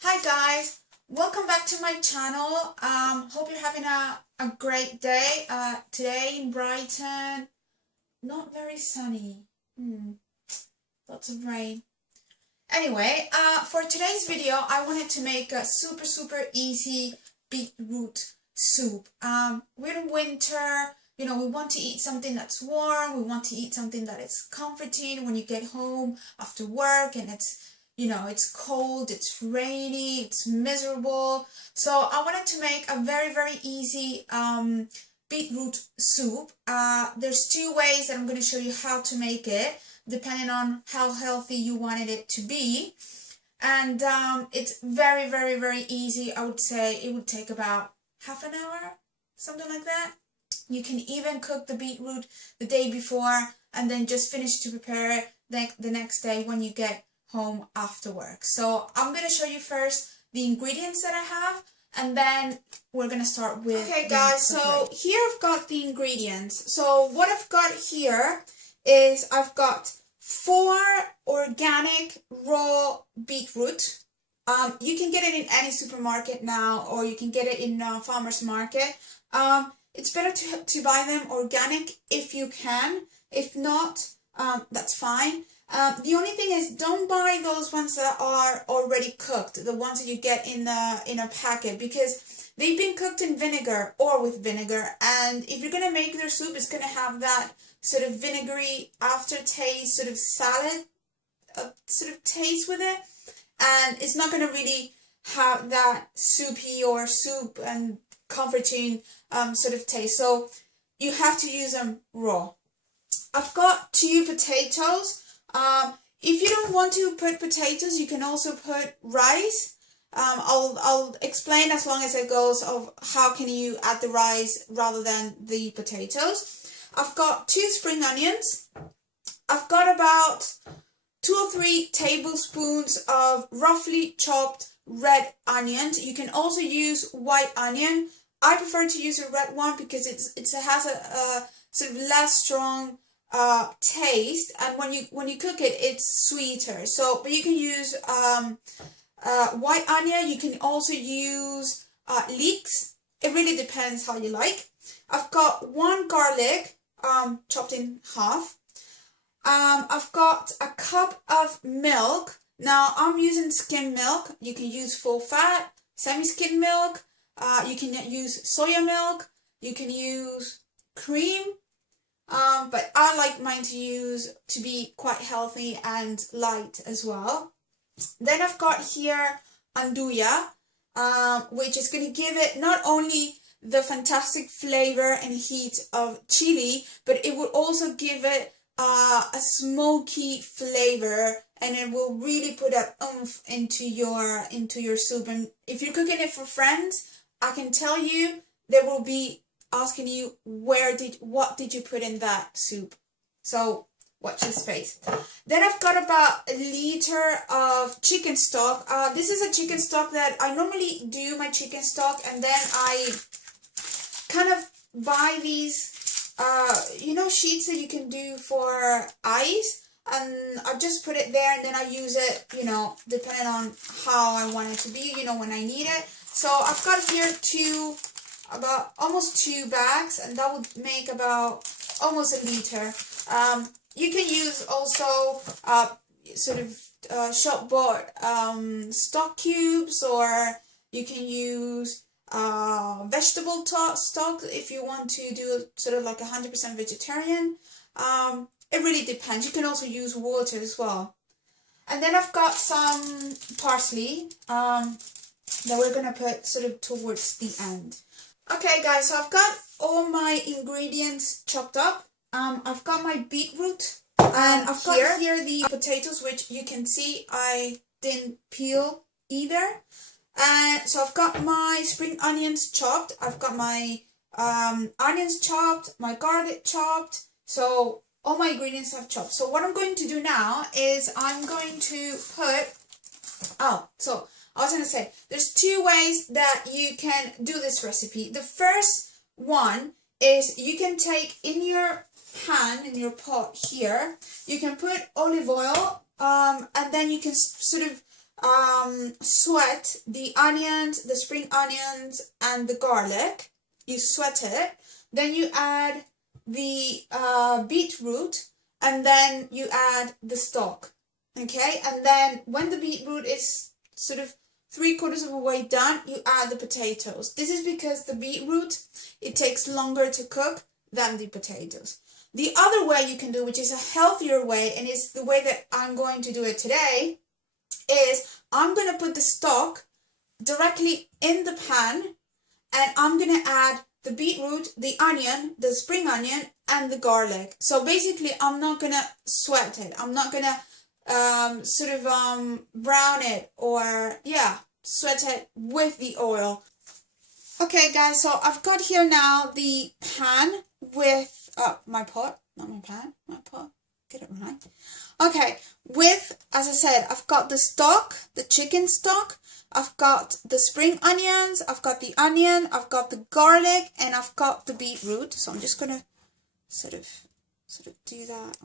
Hi guys, welcome back to my channel. Hope you're having a great day. Today in Brighton, not very sunny. Lots of rain. Anyway, for today's video, I wanted to make a super easy beetroot soup. We're in winter, you know, we want to eat something that's warm, we want to eat something that is comforting when you get home after work and it's cold, it's rainy, it's miserable. So I wanted to make a very easy beetroot soup. There's two ways that I'm going to show you how to make it, depending on how healthy you wanted it to be. And it's very easy. I would say it would take about half an hour, something like that. You can even cook the beetroot the day before and then just finish to prepare it the next day when you get home after work. So I'm going to show you first the ingredients that I have, and then we're going to start with okay guys, so here I've got the ingredients. So what I've got here is I've got 4 organic raw beetroot. You can get it in any supermarket now, or you can get it in a farmer's market. It's better to buy them organic if you can. If not, that's fine. The only thing is, don't buy those ones that are already cooked, the ones that you get in a packet, because they've been cooked in vinegar or with vinegar, and if you're gonna make their soup, it's gonna have that sort of vinegary aftertaste, sort of salad sort of taste with it, and it's not gonna really have that soupy or soup and comforting sort of taste. So you have to use them raw. I've got 2 potatoes. If you don't want to put potatoes, you can also put rice. I'll explain as long as it goes of how can you add the rice rather than the potatoes. I've got 2 spring onions. I've got about 2 or 3 tablespoons of roughly chopped red onions. You can also use white onion. I prefer to use a red one because it has a sort of less strong taste, and when you cook it, it's sweeter. So, but you can use white onion. You can also use leeks. It really depends how you like. I've got 1 garlic chopped in half. I've got a cup of milk. Now I'm using skim milk. You can use full fat, semi-skim milk. You can use soya milk. You can use cream. But I like mine to be quite healthy and light as well. Then I've got here Nduja, which is going to give it not only the fantastic flavor and heat of chili, but it will also give it a smoky flavor, and it will really put that oomph into your soup. And if you're cooking it for friends, I can tell you they will be asking you what did you put in that soup. So watch this space. Then I've got about 1 liter of chicken stock. This is a chicken stock that I normally do my chicken stock, and then I kind of buy these sheets that you can do for ice, and I just put it there, and then I use it, depending on how I want it to be, when I need it. So I've got here about almost 2 bags, and that would make about almost 1 liter. You can use also sort of shop bought stock cubes, or you can use vegetable stock if you want to do sort of like 100% vegetarian. It really depends. You can also use water as well. And then I've got some parsley that we're gonna put sort of towards the end. Okay guys, so I've got all my ingredients chopped up. I've got my beetroot, and I've got here the potatoes, which you can see I didn't peel either. And so I've got my spring onions chopped. I've got my onions chopped, my garlic chopped. So all my ingredients I've chopped. So what I'm going to do now is I'm going to put, so I was going to say, there's 2 ways that you can do this recipe. The first one is you can take in your pan, in your pot here, you can put olive oil, and then you can sort of sweat the onions, the spring onions, and the garlic. You sweat it. Then you add the beetroot, and then you add the stock. Okay, and then when the beetroot is sort of 3/4 of the way done, you add the potatoes. This is because the beetroot, it takes longer to cook than the potatoes. The other way you can do, which is a healthier way, and is the way that I'm going to do it today, is I'm going to put the stock directly in the pan, and I'm going to add the beetroot, the onion, the spring onion, and the garlic. So basically, I'm not going to sweat it. I'm not going to brown it, or sweat it with the oil. Okay guys, so I've got here now the pan with my pot, not my pan, my pot, get it right. Okay, with, as I said, I've got the stock, the chicken stock, I've got the spring onions, I've got the onion, I've got the garlic, and I've got the beetroot. So I'm just gonna sort of do that.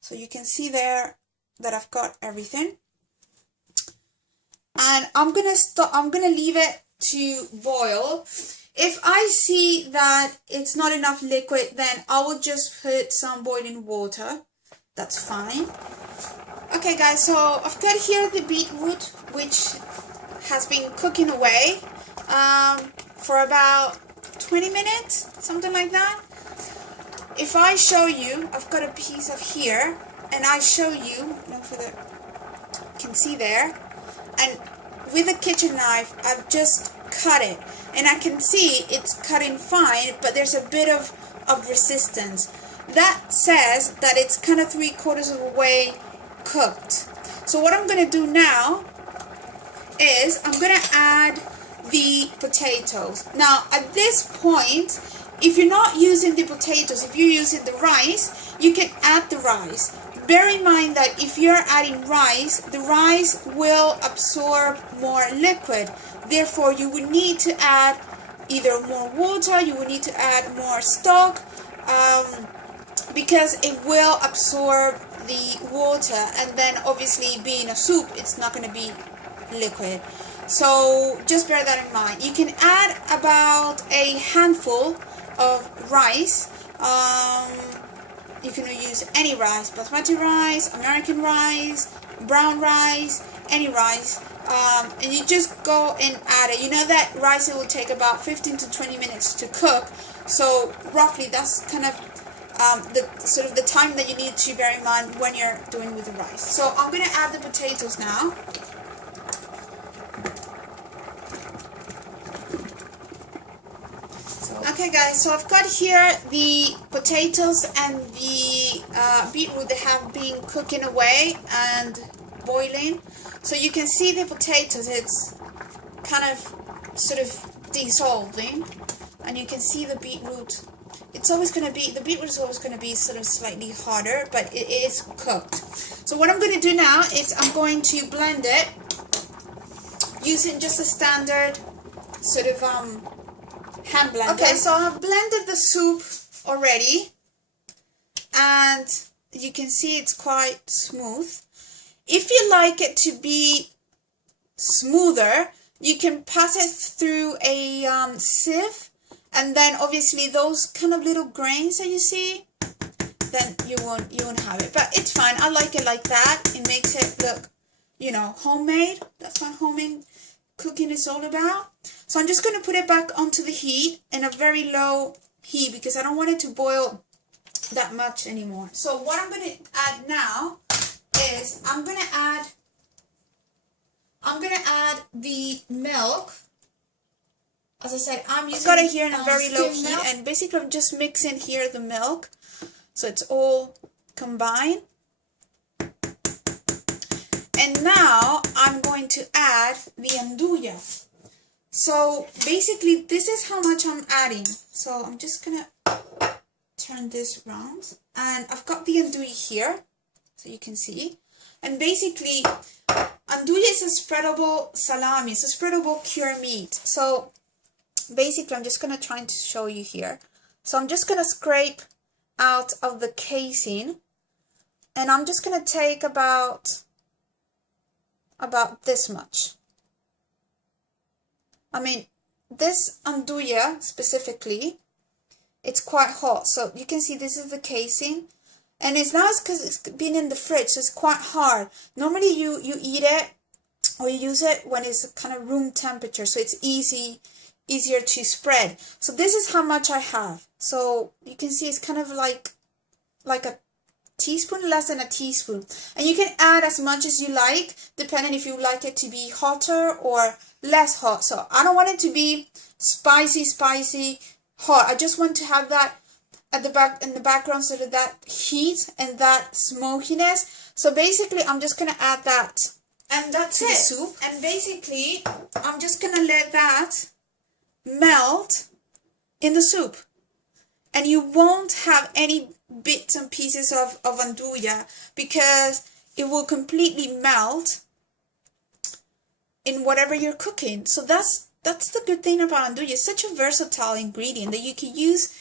So you can see there that I've got everything. And I'm gonna leave it to boil. If I see that it's not enough liquid, then I will just put some boiling water. That's fine. Okay guys, so I've got here the beetroot, which has been cooking away for about 20 minutes, something like that. If I show you, I've got a piece of here, and I show you, you can see there, and with a kitchen knife, I've just cut it, and I can see it's cutting fine, but there's a bit of resistance. That says that it's kind of 3/4 of the way cooked. So what I'm going to do now is I'm going to add the potatoes. Now at this point, if you're not using the potatoes, if you're using the rice, you can add the rice. Bear in mind that if you're adding rice, the rice will absorb more liquid. Therefore, you would need to add either more water, you would need to add more stock, because it will absorb the water, and then obviously being a soup, it's not going to be liquid. So just bear that in mind. You can add about a handful of rice. You can use any rice, basmati rice, American rice, brown rice, any rice, and you just go and add it. You know that rice, it will take about 15 to 20 minutes to cook, so roughly that's kind of the time that you need to bear in mind when you're doing with the rice. So I'm going to add the potatoes now. Okay guys, so I've got here the potatoes and the beetroot. They have been cooking away and boiling. So you can see the potatoes, it's kind of sort of dissolving, and you can see the beetroot. It's always going to be, the beetroot is always going to be sort of slightly harder, but it is cooked. So what I'm going to do now is I'm going to blend it using just a standard sort of hand blender. Okay, so I've blended the soup already, and you can see it's quite smooth. If you like it to be smoother, you can pass it through a sieve, and then obviously those kind of little grains that you see, then you won't have it. But it's fine. I like it like that. It makes it look, you know, homemade. That's what homemade cooking is all about. So I'm just going to put it back onto the heat in a very low heat, because I don't want it to boil that much anymore. So what I'm going to add now is I'm going to add the milk. As I said, I've got it here in a very low heat, and basically I'm just mixing here the milk, so it's all combined. And now I'm going to add the nduja. So basically this is how much I'm adding. So I'm just gonna turn this around, and I've got the nduja here, so you can see. And basically nduja is a spreadable salami, it's a spreadable cured meat. So basically I'm just gonna try to show you here. So I'm just gonna scrape out of the casing And I'm just going to take about this much. I mean, this Nduja specifically, it's quite hot. So you can see this is the casing. And it's now because it's been in the fridge, so it's quite hard. Normally you eat it or you use it when it's kind of room temperature, so it's easier to spread. So this is how much I have. So you can see it's kind of like a teaspoon, less than a teaspoon. And you can add as much as you like, depending if you like it to be hotter or less hot. So I don't want it to be spicy, hot. I just want to have that at the back, in the background, sort of that heat and that smokiness. So basically I'm just going to add that. And that's it. Soup. And basically I'm just going to let that melt in the soup. And you won't have any bits and pieces of Nduja, because it will completely melt in whatever you're cooking. So that's the good thing about Nduja. It's such a versatile ingredient that you can use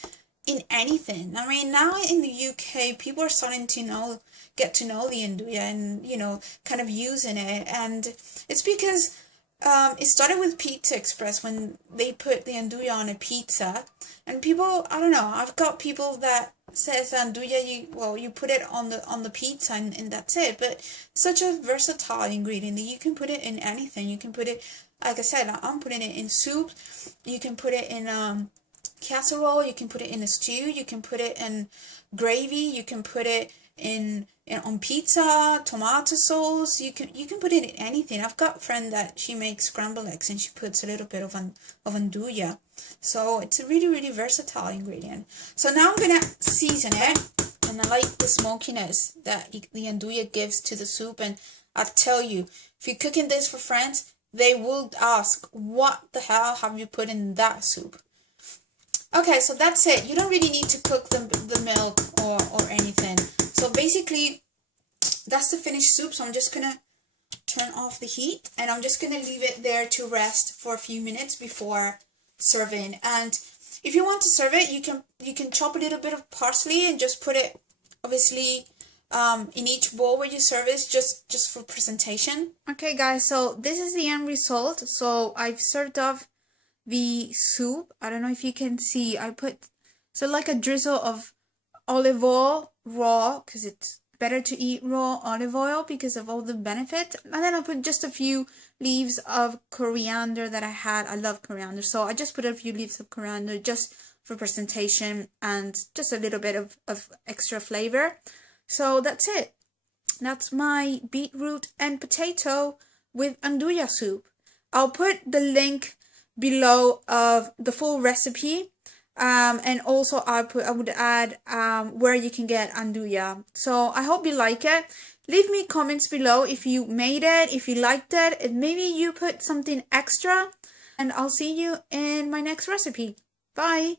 in anything. I mean, now in the UK, people are starting to get to know the Nduja and, kind of using it. And it's because it started with Pizza Express when they put the Nduja on a pizza. And people, I don't know, I've got people that says Nduja, you put it on the pizza and that's it. But such a versatile ingredient that you can put it in anything. You can put it, like I said, I'm putting it in soup. You can put it in casserole, you can put it in a stew, you can put it in gravy, you can put it on pizza, tomato sauce, you can put it in anything. I've got a friend that she makes scrambled eggs and she puts a little bit of Nduja. So it's a really, really versatile ingredient. So now I'm gonna season it, and I like the smokiness that the Nduja gives to the soup. And I'll tell you, if you're cooking this for friends, they will ask, what the hell have you put in that soup? Okay, so that's it. You don't really need to cook the milk or anything. So basically, that's the finished soup. So I'm just going to turn off the heat, and I'm just going to leave it there to rest for a few minutes before serving. And if you want to serve it, you can chop a little bit of parsley and just put it, obviously, in each bowl where you serve it, just for presentation. Okay, guys, so this is the end result. So I've served off the soup. I don't know if you can see, I put like a drizzle of olive oil raw, because it's better to eat raw olive oil because of all the benefit. And then I put just a few leaves of coriander that I had. I love coriander, so I just put a few leaves of coriander just for presentation and just a little bit of extra flavor. So that's it. That's my beetroot and potato with Nduja soup. I'll put the link below of the full recipe, and also I would add where you can get Nduja. So I hope you like it. Leave me comments below if you made it, if you liked it, and maybe you put something extra, and I'll see you in my next recipe. Bye.